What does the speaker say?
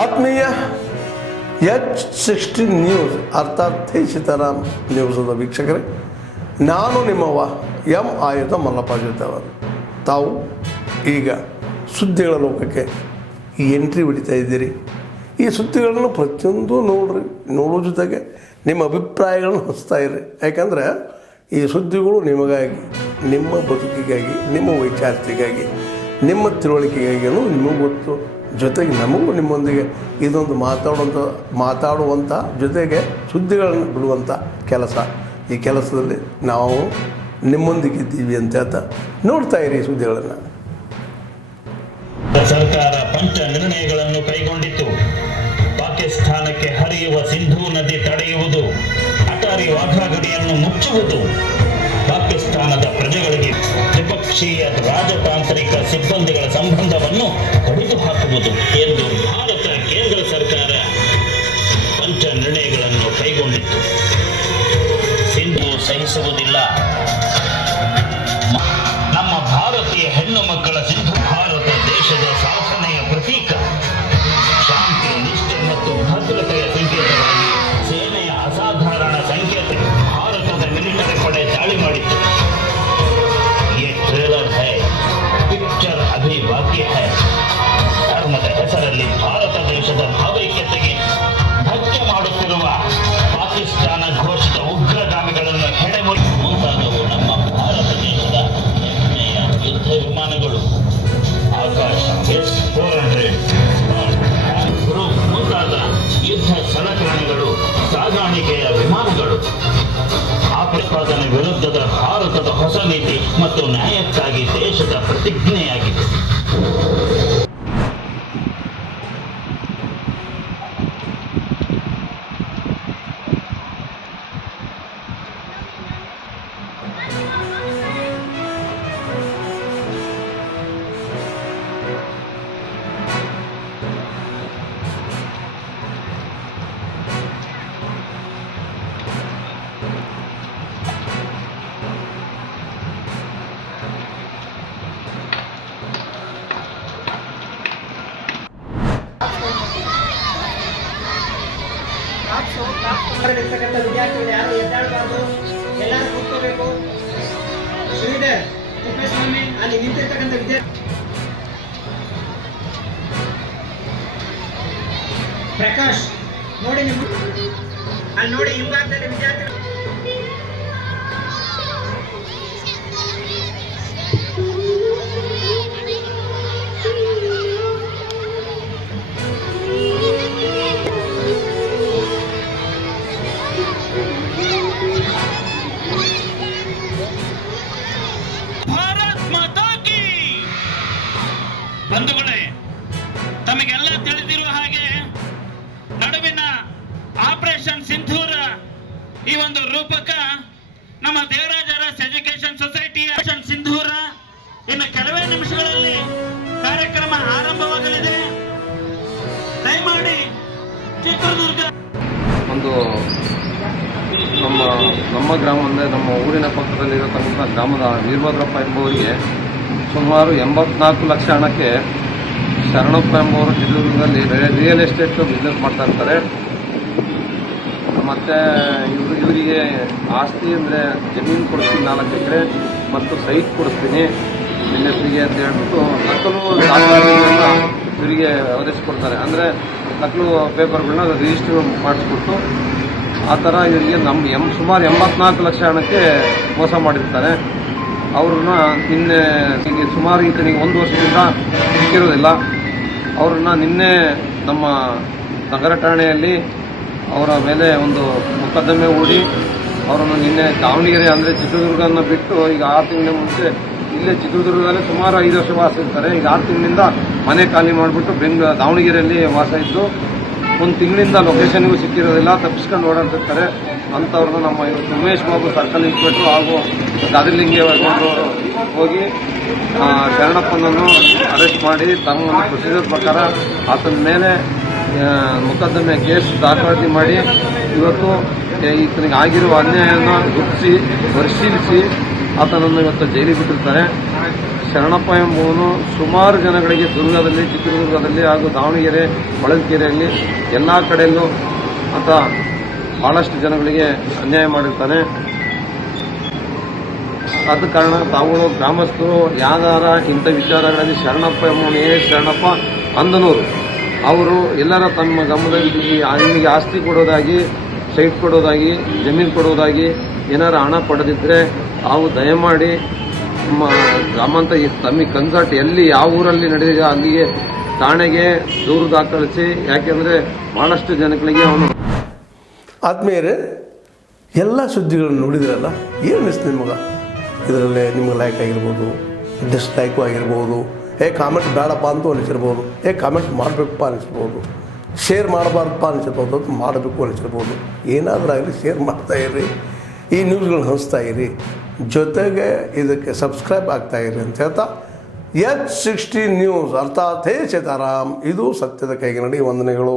ಆತ್ಮೀಯ H16 news ಅರ್ಥಾತ್ ಸೀತಾರಾಮ್ ನ್ಯೂಸದ ವೀಕ್ಷಕರೇ, ನಾನು ನಿಮ್ಮವ ಎಂ ಆಯುಧ ಮಲ್ಲಪ್ಪ ಜೊತೆವರು. ತಾವು ಈಗ ಸುದ್ದಿಗಳ ಲೋಕಕ್ಕೆ ಎಂಟ್ರಿ ಹೊಡಿತಾ ಇದ್ದೀರಿ. ಈ ಸುದ್ದಿಗಳನ್ನು ಪ್ರತಿಯೊಂದು ನೋಡೋ ಜೊತೆಗೆ ನಿಮ್ಮ ಅಭಿಪ್ರಾಯಗಳನ್ನು ಹಂಚ್ತಾ ಇರ್ರಿ. ಯಾಕಂದರೆ ಈ ಸುದ್ದಿಗಳು ನಿಮಗಾಗಿ, ನಿಮ್ಮ ಬದುಕಿಗಾಗಿ, ನಿಮ್ಮ ವೈಚಾರಿಕೆಗಾಗಿ, ನಿಮ್ಮ ತಿಳುವಳಿಕೆಗಾಗಿ ನಿಮಗೆ ಗೊತ್ತು. ಜೊತೆಗೆ ನಮಗೂ ನಿಮ್ಮೊಂದಿಗೆ ಇದೊಂದು ಮಾತಾಡುವಂಥ ಜೊತೆಗೆ ಸುದ್ದಿಗಳನ್ನು ಬಿಡುವಂಥ ಕೆಲಸ. ಈ ಕೆಲಸದಲ್ಲಿ ನಾವು ನಿಮ್ಮೊಂದಿಗಿದ್ದೀವಿ ಅಂತ ಹೇಳ್ತಾ ನೋಡ್ತಾ ಇರಿ ಸುದ್ದಿಗಳನ್ನು. ಸರ್ಕಾರ ಪಂಚ ನಿರ್ಣಯಗಳನ್ನು ಕೈಗೊಂಡಿತ್ತು. ಪಾಕಿಸ್ತಾನಕ್ಕೆ ಹರಿಯುವ ಸಿಂಧೂ ನದಿ ತಡೆಯುವುದು, ಅಟಾರಿ ವಾಘಾ ಗಡಿಯನ್ನು ಮುಚ್ಚುವುದು, ಪಾಕಿಸ್ತಾನದ ಪ್ರಜೆಗಳಿಗೆ ದ್ವಿಪಕ್ಷೀಯ ರಾಜತಾಂತ್ರಿಕ ಸಿಬ್ಬಂದಿಗಳ ಸಂಬಂಧವನ್ನು ಕಡಿದು ಹಾಕುವುದು ಎಂದು ಭಾರತ ಕೇಂದ್ರ ಸರ್ಕಾರ ಪಂಚ ನಿರ್ಣಯಗಳನ್ನು ಕೈಗೊಂಡಿತ್ತು. ಸಿಂಧು ಸಹಿಸುವುದಿಲ್ಲ. ನಮ್ಮ ಭಾರತೀಯ ಹೆಣ್ಣು ಮಕ್ಕಳ ಸಿಂಧು ಭಾರತ ದೇಶದ ಸಾಧನೆಯ ಪ್ರತೀಕ, ಶಾಂತಿ, ನಿಷ್ಠೆ ಮತ್ತು ಭದ್ರತೆಯ ಸಂಕೇತವಾಗಿ ಸೇನೆಯ ಅಸಾಧಾರಣ ಸಂಕೇತ ಭಾರತದ ಮಿಲಿಟರಿ ಪಡೆ ದಾಳಿ ಮಾಡಿತ್ತು. ये ट्रेलर है, ಪಿಕ್ಚರ್ ಅಭಿ ಬಾಕಿ ಹೈ. ಧರ್ಮದ ಹೆಸರಲ್ಲಿ ಭಾರತ ದೇಶದ ಭಾವೈಕ್ಯತೆಗೆ ಧಕ್ಕೆ ಮಾಡುತ್ತಿರುವ ಪಾಕಿಸ್ತಾನ ಘೋಷಿತ ಉಗ್ರಗಾಮಿಗಳನ್ನು ಹೆಡೆಮುರಿ ಮುಂತಾದವು ನಮ್ಮ ಭಾರತ ದೇಶದ ಹೆಮ್ಮೆಯ ಯುದ್ಧ ವಿಮಾನಗಳು. ಆಕಾಶ S-400 ಮುಂತಾದ ಯುದ್ಧ ಸಲಕರಣೆಗಳು, ಸಾಗಾಣಿಕೆಯ ವಿಮಾನಗಳು. ಉತ್ಪಾದನೆ ವಿರುದ್ಧದ ಭಾರತದ ಹೊಸ ನೀತಿ ಮತ್ತು ನ್ಯಾಯಕ್ಕಾಗಿ ದೇಶದ ಪ್ರತಿಜ್ಞೆಯಾಗಿದೆ. ಇರ್ತಕ್ಕಂಥ ವಿದ್ಯಾರ್ಥಿಗಳು ಯಾರು ಎದ್ದಾಡಬಾರ್ದು, ಎಲ್ಲರೂ ಕೂತ್ಕೋಬೇಕು. ಶ್ರೀಧರ್, ತಿಪ್ಪೇಸ್ವಾಮಿ, ಅಲ್ಲಿ ನಿಂತಿರ್ತಕ್ಕಂಥ ವಿದ್ಯಾರ್ಥಿ ಪ್ರಕಾಶ್ ನೋಡಿ, ಅಲ್ಲಿ ನೋಡಿ ಹಿಂಭಾಗದಲ್ಲಿ ವಿದ್ಯಾರ್ಥಿಗಳು. ಬಂಧುಗಳೇ, ತಮಗೆಲ್ಲ ತಿಳಿದಿರುವ ಹಾಗೆ ನಡುವಿನ ಆಪರೇಷನ್ ಸಿಂಧೂರ ಈ ಒಂದು ರೂಪಕ ನಮ್ಮ ದೇವರಾಜ ಅರಸ್ ಎಜುಕೇಶನ್ ಸೊಸೈಟಿ ಸಿಂಧೂರ ಇನ್ನು ಕೆಲವೇ ನಿಮಿಷಗಳಲ್ಲಿ ಕಾರ್ಯಕ್ರಮ ಆರಂಭವಾಗಲಿದೆ. ದಯಮಾಡಿ ಚಿತ್ರದುರ್ಗ ಒಂದು ನಮ್ಮ ಗ್ರಾಮ ಅಂದರೆ ನಮ್ಮ ಊರಿನ ಪಕ್ಕದಲ್ಲಿರತಕ್ಕಂಥ ಗ್ರಾಮದ ವೀರಭದ್ರಪ್ಪ ಎಂಬುವರಿಗೆ ಸುಮಾರು 84 ಲಕ್ಷ ಹಣಕ್ಕೆ ಶರಣಪ್ಪ ಎಂಬುವರು ಚಿತ್ರದುರ್ಗದಲ್ಲಿ ರಿಯಲ್ ಎಸ್ಟೇಟ್ ಬಿಸ್ನೆಸ್ ಮಾಡ್ತಾ ಇರ್ತಾರೆ. ಮತ್ತು ಇವರಿಗೆ ಆಸ್ತಿ ಅಂದರೆ ಜಮೀನು ಕೊಡಿಸ್ತೀನಿ 4 ಎಕರೆ ಮತ್ತು ಸೈಟ್ ಕೊಡಿಸ್ತೀನಿ ನಿಮ್ಮ ಹೆಸರಿಗೆ ಅಂತ ಹೇಳ್ಬಿಟ್ಟು ನಕಲು ದಾಖಲೆಗಳನ್ನ ಇವರಿಗೆ ಒದಗಿಸ್ಕೊಡ್ತಾರೆ. ಅಂದರೆ ನಕಲು ಪೇಪರ್ಗಳನ್ನ ರಿಜಿಸ್ಟರ್ ಮಾಡಿಸ್ಬಿಟ್ಟು ಆ ಥರ ಇವರಿಗೆ ಸುಮಾರು 84 ಲಕ್ಷ ಹಣಕ್ಕೆ ಮೋಸ ಮಾಡಿರ್ತಾರೆ. ಅವ್ರನ್ನ ನಿನ್ನೆ ಸುಮಾರು ಈತನಿಗೆ 1 ವರ್ಷದಿಂದ ಸಿಕ್ಕಿರೋದಿಲ್ಲ. ಅವ್ರನ್ನ ನಿನ್ನೆ ನಮ್ಮ ನಗರ ಠಾಣೆಯಲ್ಲಿ ಅವರ ಮೇಲೆ ಒಂದು ಮೊಕದ್ದಮೆ ಹೂಡಿ ಅವರನ್ನು ನಿನ್ನೆ ದಾವಣಗೆರೆ ಅಂದರೆ ಚಿತ್ರದುರ್ಗನ ಬಿಟ್ಟು ಈಗ 6 ತಿಂಗಳ ಮುಂಚೆ ಇಲ್ಲೇ ಚಿತ್ರದುರ್ಗದಲ್ಲೇ ಸುಮಾರು 5 ವರ್ಷ ವಾಸ ಇರ್ತಾರೆ. ಈಗ 6 ತಿಂಗಳಿಂದ ಮನೆ ಖಾಲಿ ಮಾಡಿಬಿಟ್ಟು ದಾವಣಗೆರೆಯಲ್ಲಿ ವಾಸ ಇದ್ದು 1 ತಿಂಗಳಿಂದ ಲೊಕೇಶನ್ಗೂ ಸಿಕ್ಕಿರೋದಿಲ್ಲ, ತಪ್ಪಿಸ್ಕೊಂಡು ಓಡಾಡ್ತಿರ್ತಾರೆ. ಅಂಥವ್ರನ್ನ ನಮ್ಮ ಇವತ್ತು ಉಮೇಶ್ ಬಾಬು ಸರ್ಕಲ್ ಇನ್ಸ್ಪೆಕ್ಟ್ರು ಹಾಗೂ ಗಾದಿಲಿಂಗೆ ಅವರು ಹೋಗಿ ಶರಣಪ್ಪನನ್ನು ಅರೆಸ್ಟ್ ಮಾಡಿ ತಮ್ಮ ಒಂದು ಪ್ರೊಸೀಜರ್ ಪ್ರಕಾರ ಆತನ ಮೇಲೆ ಮೊಕದ್ದಮೆ ಕೇಸ್ ದಾಖಲಾತಿ ಮಾಡಿ ಇವತ್ತು ಈತನಿಗೆ ಆಗಿರುವ ಅನ್ಯಾಯವನ್ನು ಗುರುತಿಸಿ ಪರಿಶೀಲಿಸಿ ಆತನನ್ನು ಇವತ್ತು ಜೈಲಿಗೆ ಬಿಟ್ಟಿರ್ತಾರೆ. ಶರಣಪ್ಪ ಎಂಬುವನು ಸುಮಾರು ಜನಗಳಿಗೆ ದುರ್ಗದಲ್ಲಿ, ಚಿತ್ರದುರ್ಗದಲ್ಲಿ ಹಾಗೂ ದಾವಣಗೆರೆ, ಹೊಳಲ್ಕೆರೆಯಲ್ಲಿ ಎಲ್ಲ ಕಡೆಯಲ್ಲೂ ಆತ ಬಹಳಷ್ಟು ಜನಗಳಿಗೆ ಅನ್ಯಾಯ ಮಾಡಿರ್ತಾನೆ. ಆದ ಕಾರಣ ತಾವುಗಳು ಗ್ರಾಮಸ್ಥರು ಯಾವ್ದಾರ ಇಂಥ ವಿಚಾರಗಳಲ್ಲಿ ಶರಣಪ್ಪ ಎಂಬುವನು ಶರಣಪ್ಪ ಅಂದನೂರು ಅವರು ಎಲ್ಲರ ತಮ್ಮ ಗಮನದಲ್ಲಿ ನಿಮಗೆ ಆಸ್ತಿ ಕೊಡೋದಾಗಿ, ಸೈಟ್ ಕೊಡೋದಾಗಿ, ಜಮೀನು ಕೊಡೋದಾಗಿ ಏನಾರು ಹಣ ಪಡೆದಿದ್ದರೆ ತಾವು ದಯಮಾಡಿ ನಮ್ಮ ಗ್ರಾಮಾಂತರ ತಮ್ಮ ಕನ್ಸರ್ಟ್ ಎಲ್ಲಿ ಯಾವ ಊರಲ್ಲಿ ನಡೆದಿದೆ ಅಲ್ಲಿಗೆ ಠಾಣೆಗೆ ದೂರು ದಾಖಲಿಸಿ. ಯಾಕೆಂದರೆ ಭಾಳಷ್ಟು ಜನಗಳಿಗೆ ಅವನು ಆದ್ಮೇಲೆ ಎಲ್ಲ ಸುದ್ದಿಗಳನ್ನು ನೋಡಿದ್ರಲ್ಲ, ಏನು ಅನಿಸ್ತು ನಿಮಗೆ? ಇದರಲ್ಲೇ ನಿಮ್ಗೆ ಲೈಕ್ ಆಗಿರ್ಬೋದು, ಡಿಸ್ಲೈಕು ಆಗಿರ್ಬೋದು, ಕಾಮೆಂಟ್ ಬೇಡಪ್ಪ ಅಂತೂ ಅನಿಸಿರ್ಬೋದು, ಕಾಮೆಂಟ್ ಮಾಡಬೇಕಪ್ಪ ಅನಿಸಿರ್ಬೋದು, ಶೇರ್ ಮಾಡಬಾರ್ದಪ್ಪ ಅನಿಸಿರ್ಬೋದು, ಅದು ಮಾಡಬೇಕು ಅನಿಸಿರ್ಬೋದು. ಏನಾದರೂ ಆಗಲಿ ಶೇರ್ ಮಾಡ್ತಾಯಿರಿ, ಈ ನ್ಯೂಸ್ಗಳನ್ನ ಹಂಚ್ತಾ ಇರಿ, ಜೊತೆಗೆ ಇದಕ್ಕೆ ಸಬ್ಸ್ಕ್ರೈಬ್ ಆಗ್ತಾಯಿರಿ ಅಂತ ಹೇಳ್ತಾ H16 ನ್ಯೂಸ್ ಅರ್ಥಾತ್ ಹೇ ಸೀತಾರಾಮ್, ಇದು ಸತ್ಯದ ಕೈಗೆ ನಡಿ. ವಂದನೆಗಳು.